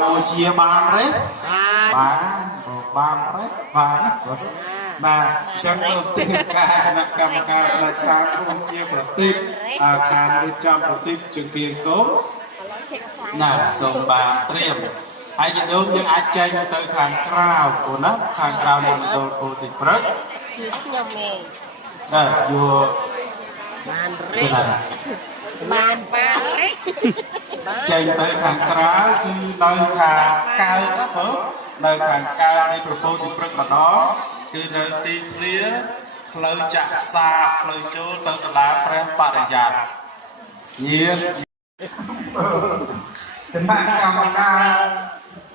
Cô chia bàn đấy bàn đấy bàn mà chẳng số tiền cả là cầm cả là khám cô chia của tiếp khám được trong của tiếp chứng kiến cố là dùng bàn tiệm ai chỉ đúng những ai tranh tới kháng crowd của nó kháng crowd này đồ cô thì rất vừa bàn đấy tranh tới kháng crowdគឺនៅខាងកើតណាបងនៅខាងកើតនៃប្រពោទីព្រឹកម្ដងគឺនៅទីធ្លាផ្លូវចាក់សាផ្លូវចូលទៅសាលាព្រះបរិយ័តញាណគណៈកម្មការ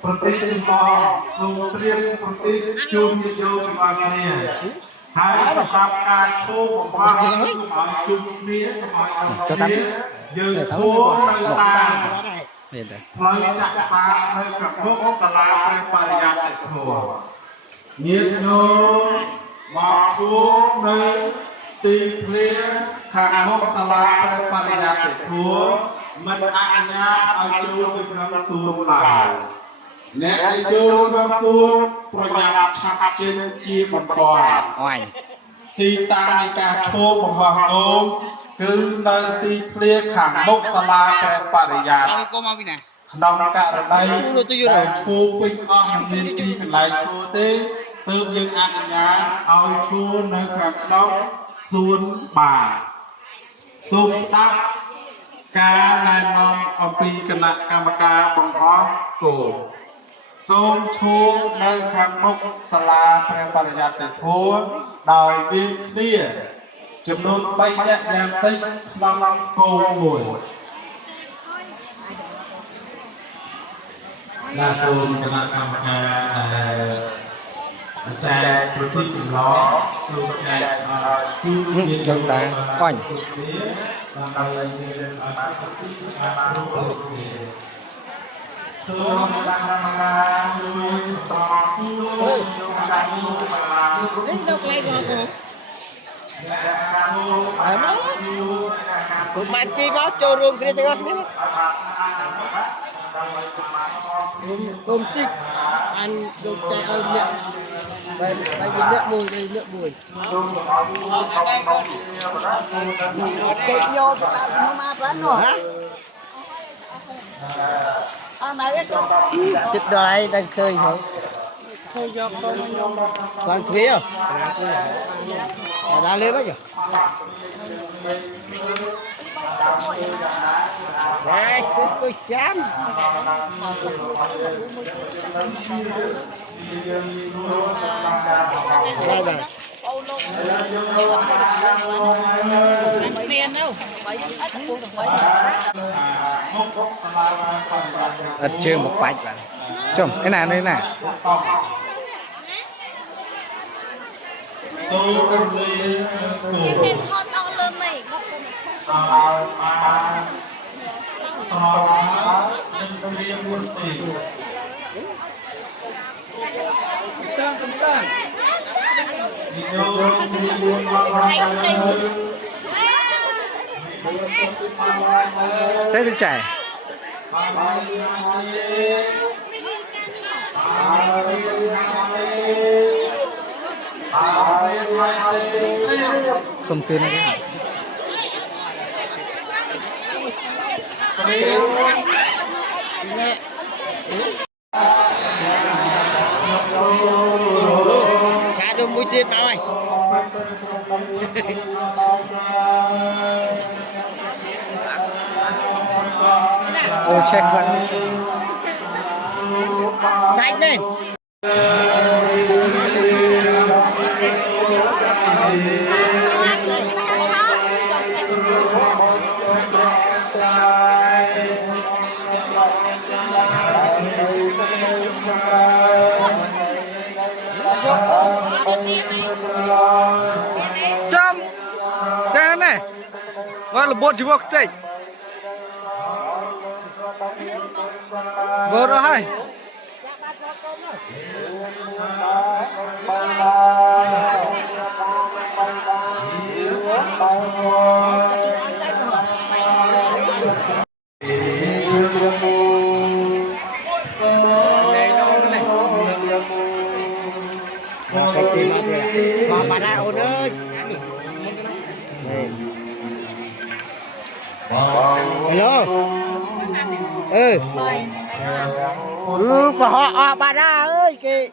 ប្រទេសជំនងសូមត្រៀមប្រទេសជូនញាតិញោមទាំងអស់គ្នាហើយសម្រាប់ការឈោបំផាត់ឲ្យជុំគ្នាឲ្យយើងឈោទៅតាមផ្លូវចាក់សានៅក្រមុខសាលាព្រះបរិយ័តធម៌ញាតិញោមមកឈោនៅទីធ្លាខាងមុខសាលាព្រះបរិយ័តធម៌មិនអនុញ្ញាតឲ្យចូលទៅក្នុងសួនឡើយអ្នកដែលចូលក្នុងសួនប្រញាប់ឆាប់ចេញជាបន្ទាន់ទីតាំងនៃការឈោបង្ហោះគោមគឺនៅទីធ្លាខាងមុខសាលាព្រះបរិយ័តក្នុងករណីដែលឈោពេញអស់មានទីកន្លែងឈោទេទើបយើងអនុញ្ញាតឲ្យឈោនៅខាងក្នុងសួនបានសូមស្ដាប់ការណែនាំអំពីគណៈកម្មការបង្ហោះគោមសូមឈោនៅខាងមុខសាលាព្រះបរិយ័តធម៌ដោយមានគ្នាចំនួន3នាក់យ៉ាងតិចក្នុងគោមមួយណាសូមគណៈកម្មការចែកប្រតិចម្លងសូមចែកគឺមានយ៉ាងតាបាញ់ដើម្បីមានឲ្យប្រតិបានគ្រប់គ្នាសូមគណៈកម្មការជួយតបជួយការជួយបាននេះលោកលេងមកគូបានពីមកចូលរួមគ្នាទាំងអស់គ្នាគុំតិចអញយកតែឲ្យអ្នកបែបអ្នកមួយទៅអ្នកមួយគេយកទៅតាមមកបាននោះហ៎អត់មកទេចិត្តដល់ឯងđangឃើញហ៎ឃើញយកទៅខ្ញុំឡើងទ្វារដល់លេបអីđấy cứ tôi chém đây này ít chưa một bạch bạn chồng cái nào đây nè thêm hot on lên mày Tết trẻ sông tiền này cái trả được mũi tiền nào ơi ô check vậy đánh lên Chăm xem này gọi là bột chỉ vô tịch vô rồi hay cái tim mà thôi là bà đã ôn ơi hello bà họ bà ra ơi kì